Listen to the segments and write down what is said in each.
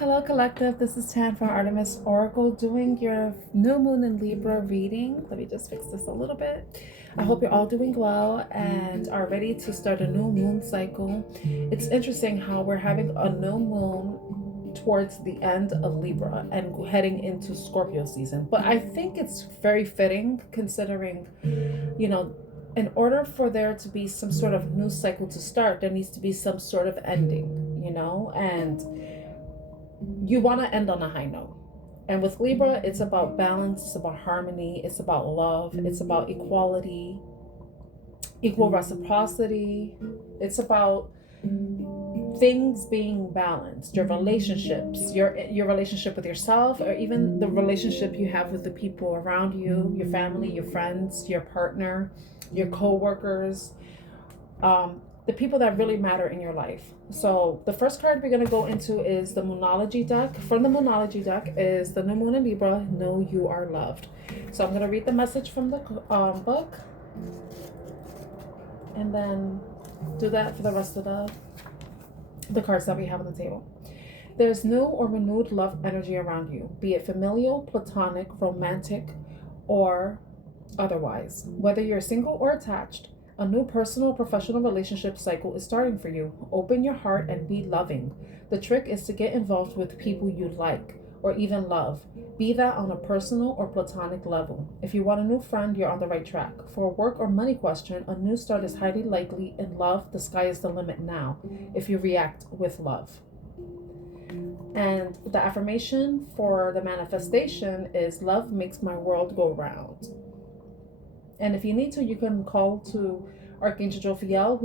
Hello, Collective. This is Tan from Artemis Oracle doing your new moon in Libra reading. Let me just fix this a little bit. I hope you're all doing well and are ready to start a new moon cycle. It's interesting how we're having a new moon towards the end of Libra and heading into Scorpio season. But I think it's very fitting considering, you know, in order for there to be some sort of new cycle to start, there needs to be some sort of ending, and you want to end on a high note. And with Libra, it's about balance, it's about harmony, it's about love, it's about equality, equal reciprocity. It's about things being balanced, your relationships, your relationship with yourself, or even the relationship you have with the people around you, your family, your friends, your partner, your co-workers, the people that really matter in your life. So the first card we're going to go into is the Moonology deck. From the Moonology deck is the New Moon in Libra, Know You Are Loved. So I'm going to read the message from the book and then do that for the rest of the cards that we have on the table. There's new or renewed love energy around you, be it familial, platonic, romantic, or otherwise. Whether you're single or attached, a new personal professional relationship cycle is starting for you. Open your heart and be loving. The trick is to get involved with people you like or even love. Be that on a personal or platonic level. If you want a new friend, you're on the right track. For a work or money question, a new start is highly likely. In love, the sky is the limit now, if you react with love. And the affirmation for the manifestation is love makes my world go round. And if you need to, you can call to Archangel Jophiel,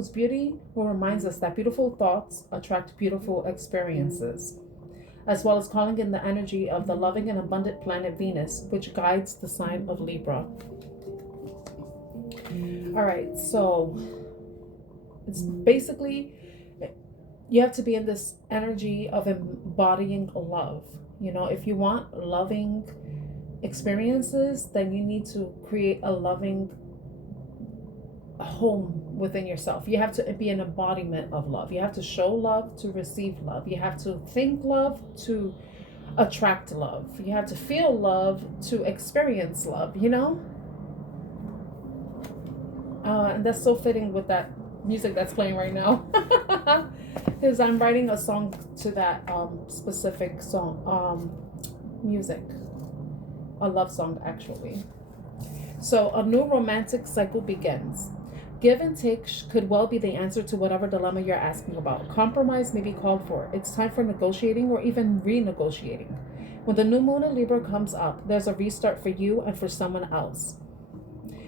who reminds us that beautiful thoughts attract beautiful experiences, as well as calling in the energy of the loving and abundant planet Venus, which guides the sign of Libra. All right, so it's basically, you have to be in this energy of embodying love. If you want loving experiences, then you need to create a loving home within yourself. You have to be an embodiment of love. You have to show love to receive love. You have to think love to attract love. You have to feel love to experience love, and that's so fitting with that music that's playing right now, because I'm writing a song to that specific song, music. A love song, actually. So a new romantic cycle begins. Give and take could well be the answer to whatever dilemma you're asking about. Compromise may be called for. It's time for negotiating or even renegotiating. When the new moon in Libra comes up, there's a restart for you and for someone else.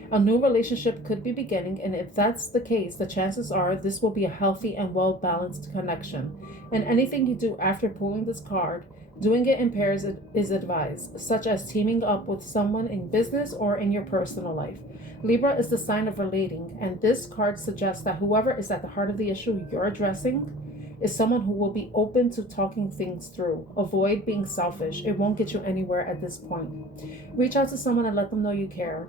A new relationship could be beginning, and if that's the case, the chances are this will be a healthy and well-balanced connection. And anything you do after pulling this card, doing it in pairs is advised, such as teaming up with someone in business or in your personal life. Libra is the sign of relating, and this card suggests that whoever is at the heart of the issue you're addressing is someone who will be open to talking things through. Avoid being selfish. It won't get you anywhere at this point. Reach out to someone and let them know you care.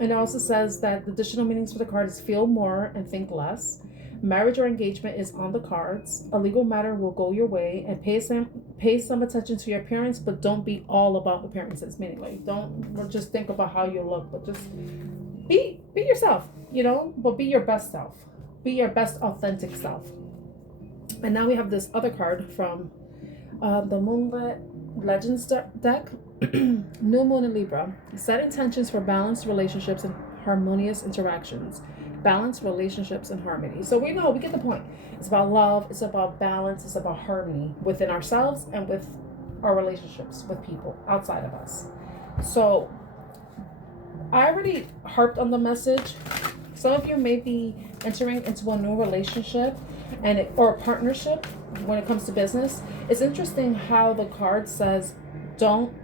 And it also says that the additional meanings for the card is feel more and think less. Marriage or engagement is on the cards. A legal matter will go your way, and pay some attention to your appearance, but don't be all about appearances. Meaning, like, don't just think about how you look, but just be yourself, but be your best self. Be your best authentic self. And now we have this other card from the Moonlit Legends deck. New Moon in Libra. Set intentions for balanced relationships and harmonious interactions. Balance, relationships, and harmony. So we get the point. It's about love, it's about balance, it's about harmony within ourselves and with our relationships with people outside of us. So I already harped on the message. Some of you may be entering into a new relationship or a partnership when it comes to business. It's interesting how the card says don't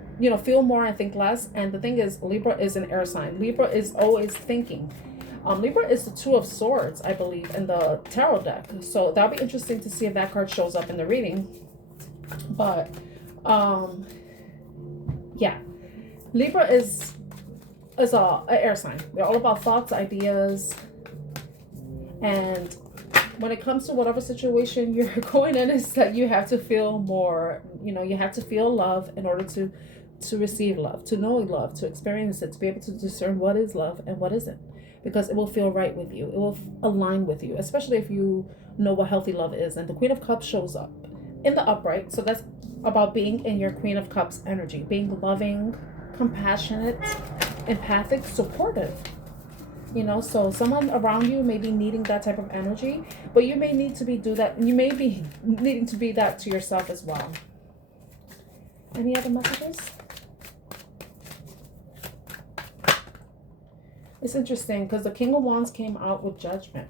feel more and think less. And the thing is, Libra is an air sign. Libra is always thinking. Libra is the Two of Swords, I believe, in the tarot deck. So that'll be interesting to see if that card shows up in the reading. But, yeah. Libra is an air sign. They're all about thoughts, ideas, and when it comes to whatever situation you're going in, is that you have to feel more, you have to feel love in order to receive love, to know love, to experience it, to be able to discern what is love and what isn't, because it will feel right with you, it will align with you, especially if you know what healthy love is. And the Queen of Cups shows up in the upright, so that's about being in your Queen of Cups energy, being loving, compassionate, empathic, supportive. So someone around you may be needing that type of energy, but you may need to do that. You may be needing to be that to yourself as well. Any other messages? It's interesting because the King of Wands came out with Judgment.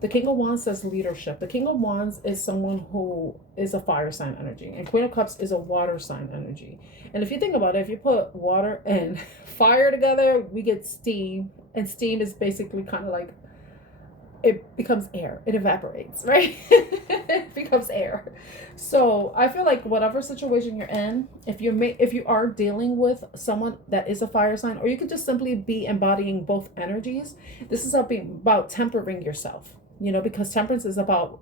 The King of Wands says leadership. The King of Wands is someone who is a fire sign energy, and Queen of Cups is a water sign energy. And if you think about it, if you put water and fire together, we get steam, and steam is basically kind of like, it becomes air. It evaporates, right? It becomes air. So I feel like whatever situation you're in, if you are dealing with someone that is a fire sign, or you could just simply be embodying both energies, this is about tempering yourself. Because temperance is about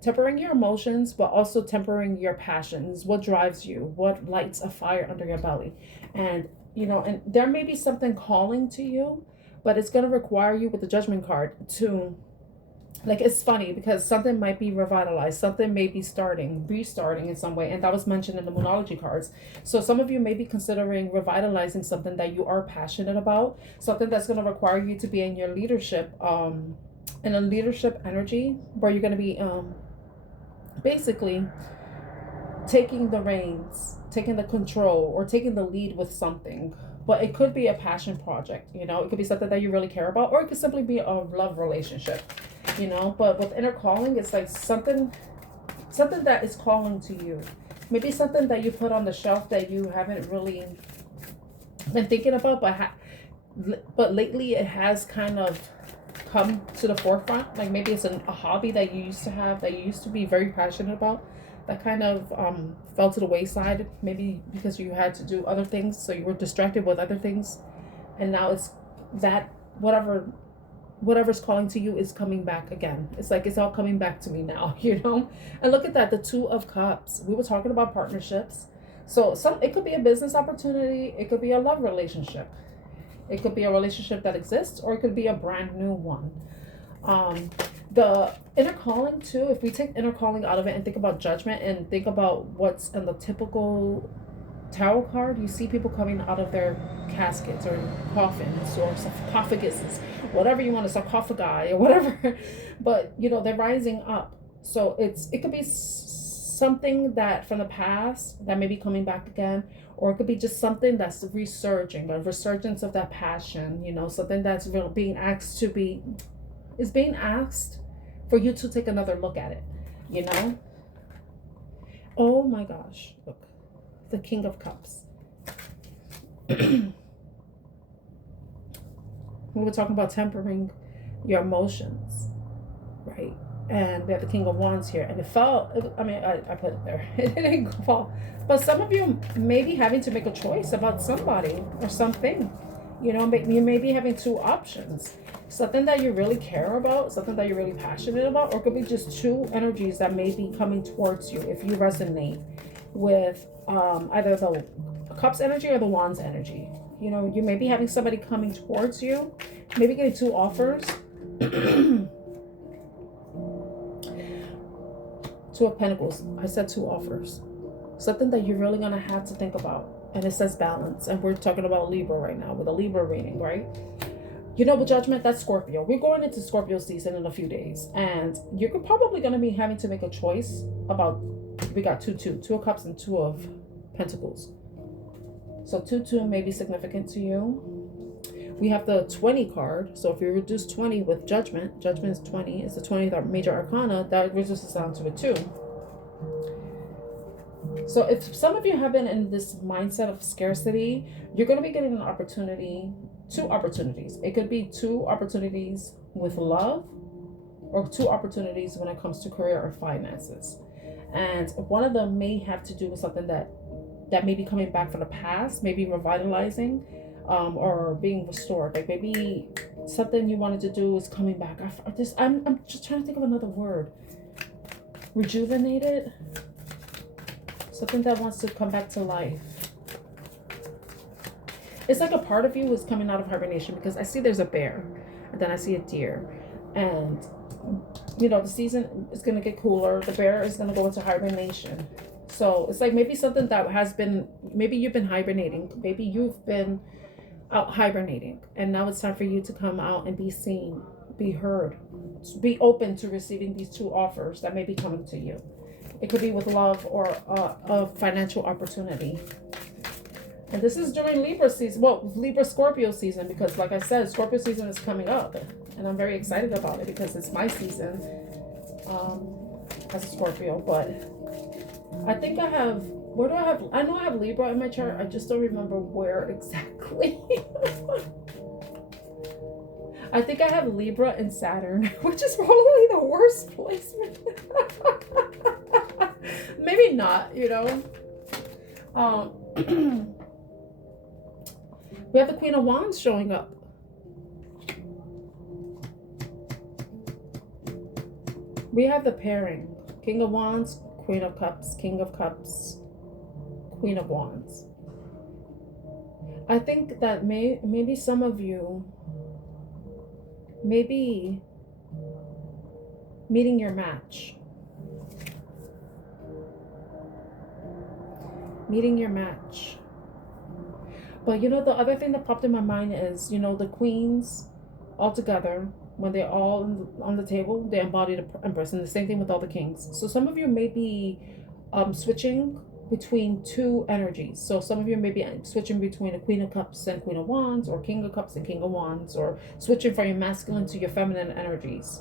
tempering your emotions, but also tempering your passions. What drives you? What lights a fire under your belly? And and there may be something calling to you, but it's going to require you with the Judgment card to, like, it's funny because something might be revitalized, something may be restarting in some way, and that was mentioned in the Moonology cards. So some of you may be considering revitalizing something that you are passionate about, something that's going to require you to be in your leadership, in a leadership energy, where you're going to be basically taking the reins, taking the control, or taking the lead with something. But it could be a passion project, it could be something that you really care about, or it could simply be a love relationship, but with inner calling, it's like something that is calling to you. Maybe something that you put on the shelf that you haven't really been thinking about, but lately it has kind of come to the forefront. Like maybe it's a hobby that you used to have, that you used to be very passionate about, that kind of fell to the wayside, maybe because you had to do other things, so you were distracted with other things, and now it's that whatever's calling to you is coming back again. It's like it's all coming back to me now, And look at that, the Two of Cups. We were talking about partnerships, so it could be a business opportunity, it could be a love relationship, it could be a relationship that exists, or it could be a brand new one. The inner calling too, if we take inner calling out of it and think about Judgment and think about what's in the typical tarot card, you see people coming out of their caskets or coffins or sarcophaguses, whatever you want, a sarcophagi or whatever, but they're rising up. So it could be something that from the past that may be coming back again, or it could be just something that's resurging, a resurgence of that passion, something that's being asked for you to take another look at it, Oh my gosh, look, the King of Cups. We were talking about tempering your emotions, right? And we have the King of Wands here, and I put it there. It didn't fall. But some of you may be having to make a choice about somebody or something. You may be having two options. Something that you really care about, something that you're really passionate about, or it could be just two energies that may be coming towards you if you resonate with either the Cups energy or the Wands energy. You may be having somebody coming towards you, maybe getting two offers. Two of Pentacles. I said two offers. Something that you're really going to have to think about. And it says balance. And we're talking about Libra right now with a Libra reading, right? With Judgment, that's Scorpio. We're going into Scorpio season in a few days. And you're probably going to be having to make a choice about, we got two of Cups and Two of Pentacles. So 2 may be significant to you. We have the 20 card. So if you reduce 20 with Judgment is 20. It's the 20th major arcana. That reduces down to a 2. So if some of you have been in this mindset of scarcity, you're going to be getting an opportunity, two opportunities. It could be two opportunities with love, or two opportunities when it comes to career or finances. And one of them may have to do with something that may be coming back from the past, maybe revitalizing, or being restored. Like maybe Something you wanted to do is coming back. I'm just trying to think of another word. Rejuvenated. Something that wants to come back to life. It's like a part of you is coming out of hibernation, because I see there's a bear, and then I see a deer, and the season is gonna get cooler. The bear is gonna go into hibernation. So it's like maybe something that has been, maybe you've been hibernating, maybe you've been out hibernating, and now it's time for you to come out and be seen, be heard, be open to receiving these two offers that may be coming to you. It could be with love or a financial opportunity. And this is during Libra season, well, Libra Scorpio season, because like I said, Scorpio season is coming up, and I'm very excited about it because it's my season as a Scorpio. But I think I have, where do I have, I know I have Libra in my chart, I just don't remember where exactly. I think I have Libra and Saturn, which is probably the worst placement. Maybe not, We have the Queen of Wands showing up. We have the pairing. King of Wands, Queen of Cups, King of Cups, Queen of Wands. I think that maybe some of you may be meeting your match. Meeting your match. But the other thing that popped in my mind is, the queens all together, when they're all on the table, they embody the Empress, and the same thing with all the kings. So some of you may be switching between two energies. So some of you may be switching between a Queen of Cups and Queen of Wands, or King of Cups and King of Wands, or switching from your masculine to your feminine energies,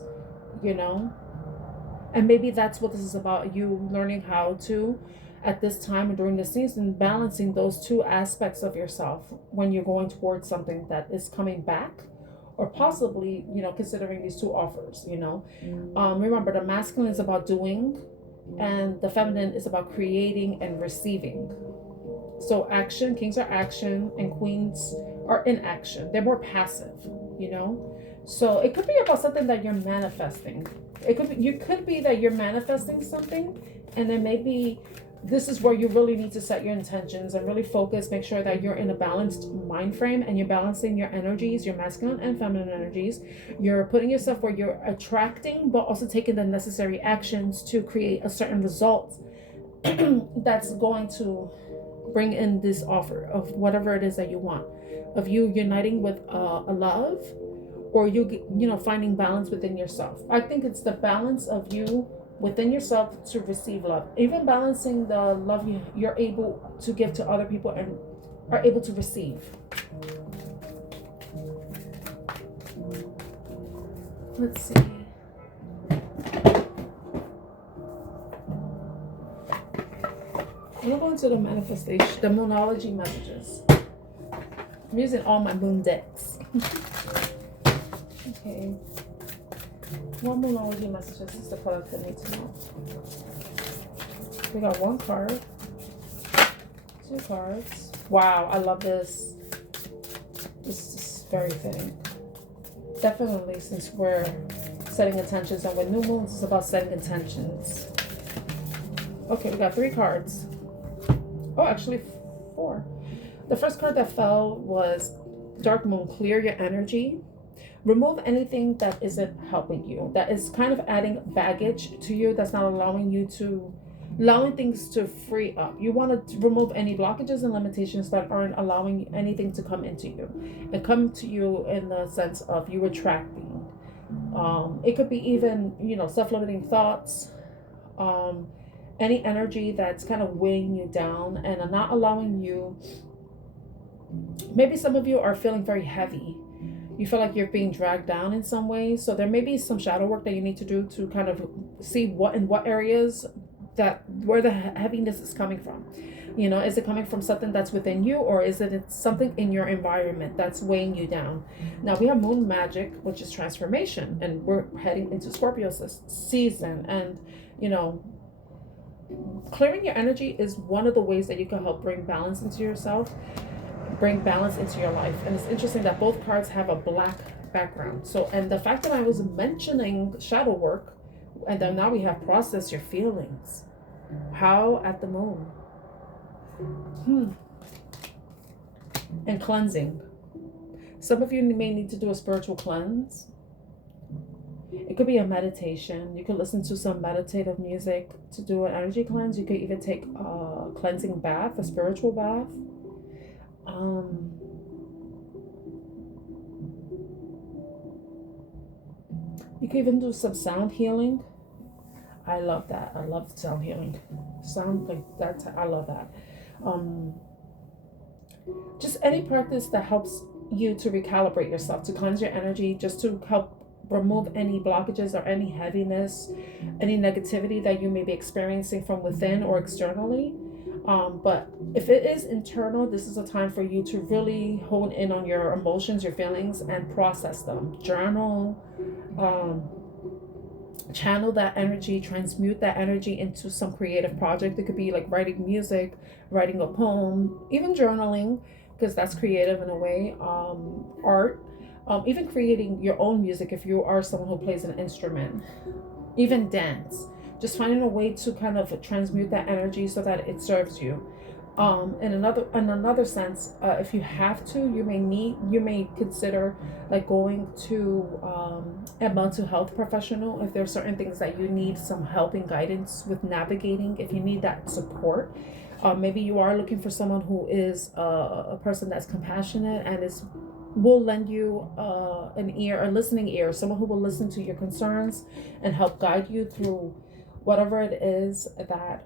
And maybe that's what this is about, you learning how to, at this time and during this season, balancing those two aspects of yourself when you're going towards something that is coming back, or possibly, considering these two offers, Remember, the masculine is about doing, and the feminine is about creating and receiving. So action, kings are action, and queens are in action. They're more passive, So it could be about something that you're manifesting. You could be that you're manifesting something, and then maybe this is where you really need to set your intentions and really focus, make sure that you're in a balanced mind frame, and you're balancing your energies, your masculine and feminine energies. You're putting yourself where you're attracting, but also taking the necessary actions to create a certain result that's going to bring in this offer of whatever it is that you want, of you uniting with a love, or you finding balance within yourself. I think it's the balance of you within yourself to receive love, even balancing the love you're able to give to other people and are able to receive. Let's see. I'm gonna go into the manifestation, the moonology messages. I'm using all my moon decks. Okay. What moonology messages is the collective need to know? We got one card, two cards. Wow, I love this. This is very fitting. Definitely, since we're setting intentions, and with new moons, it's about setting intentions. Okay, we got three cards. Oh, actually, four. The first card that fell was Dark Moon. Clear your energy. Remove anything that isn't helping you, that is kind of adding baggage to you, that's not allowing things to free up. You want to remove any blockages and limitations that aren't allowing anything to come into you, and come to you in the sense of you attracting. It could be even, self-limiting thoughts, any energy that's kind of weighing you down and not allowing you. Maybe some of you are feeling very heavy. You feel like you're being dragged down in some way. So there may be some shadow work that you need to do to kind of see what areas where the heaviness is coming from. Is it coming from something that's within you, or is it something in your environment that's weighing you down? Now we have moon magic, which is transformation, and we're heading into Scorpio season. And, clearing your energy is one of the ways that you can help bring balance into yourself, bring balance into your life. And it's interesting that both cards have a black background. So, and the fact that I was mentioning shadow work, and then now we have process your feelings. How at the moon. And cleansing. Some of you may need to do a spiritual cleanse. It could be a meditation. You could listen to some meditative music to do an energy cleanse. You could even take a cleansing bath, a spiritual bath. You could even do some sound healing. I love that. I love sound healing. Sound like that. I love that. Just any practice that helps you to recalibrate yourself, to cleanse your energy, just to help remove any blockages or any heaviness, any negativity that you may be experiencing from within or externally. But if it is internal, this is a time for you to really hone in on your emotions, your feelings, and process them. Journal, channel that energy, transmute that energy into some creative project. It could be like writing music, writing a poem, even journaling, because that's creative in a way. Art, even creating your own music if you are someone who plays an instrument, even dance. Just finding a way to kind of transmute that energy so that it serves you. In another sense, if you have to, you may consider like going to a mental health professional if there are certain things that you need some help and guidance with navigating. If you need that support, maybe you are looking for someone who is a person that's compassionate and will lend you an ear, a listening ear, someone who will listen to your concerns and help guide you through whatever it is that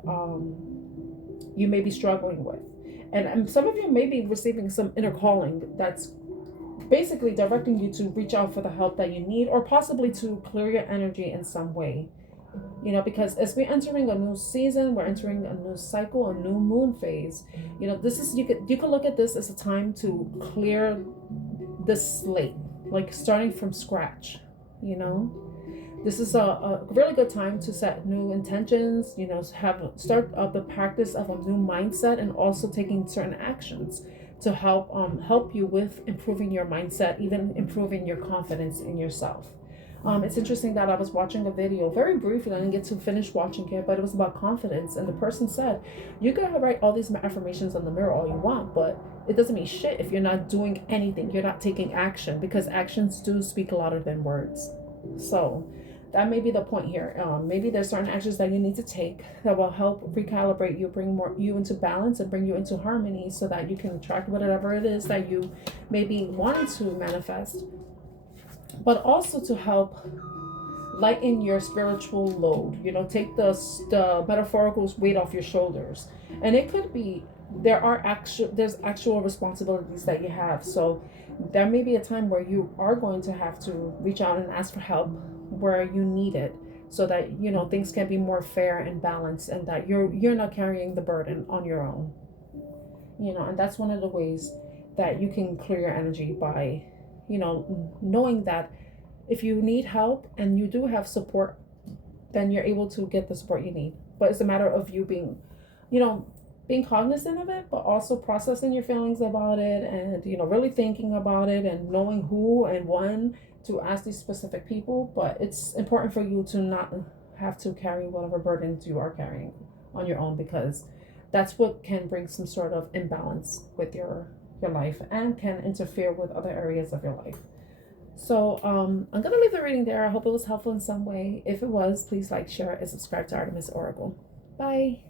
you may be struggling with. And some of you may be receiving some inner calling that's basically directing you to reach out for the help that you need, or possibly to clear your energy in some way. Because as we're entering a new season, we're entering a new cycle, a new moon phase. This is you could look at this as a time to clear the slate, like starting from scratch. This is a really good time to set new intentions, start the practice of a new mindset, and also taking certain actions to help you with improving your mindset, even improving your confidence in yourself. It's interesting that I was watching a video very briefly. I didn't get to finish watching it, but it was about confidence. And the person said, you can write all these affirmations on the mirror all you want, but it doesn't mean shit if you're not doing anything. You're not taking action, because actions do speak louder than words. So that may be the point here. Maybe there's certain actions that you need to take that will help recalibrate you, bring you into balance and bring you into harmony so that you can attract whatever it is that you may be wanting to manifest, but also to help lighten your spiritual load. Take the metaphorical weight off your shoulders. And it could be there's actual responsibilities that you have. So there may be a time where you are going to have to reach out and ask for help where you need it, so that things can be more fair and balanced, and that you're not carrying the burden on your own. And that's one of the ways that you can clear your energy, by knowing that if you need help and you do have support, then you're able to get the support you need. But it's a matter of you being cognizant of it, but also processing your feelings about it, and really thinking about it, and knowing who and when to ask these specific people. But it's important for you to not have to carry whatever burdens you are carrying on your own, because that's what can bring some sort of imbalance with your life and can interfere with other areas of your life. So I'm gonna leave the reading there. I hope it was helpful in some way. If it was, please like, share, and subscribe to Artemis Oracle. Bye.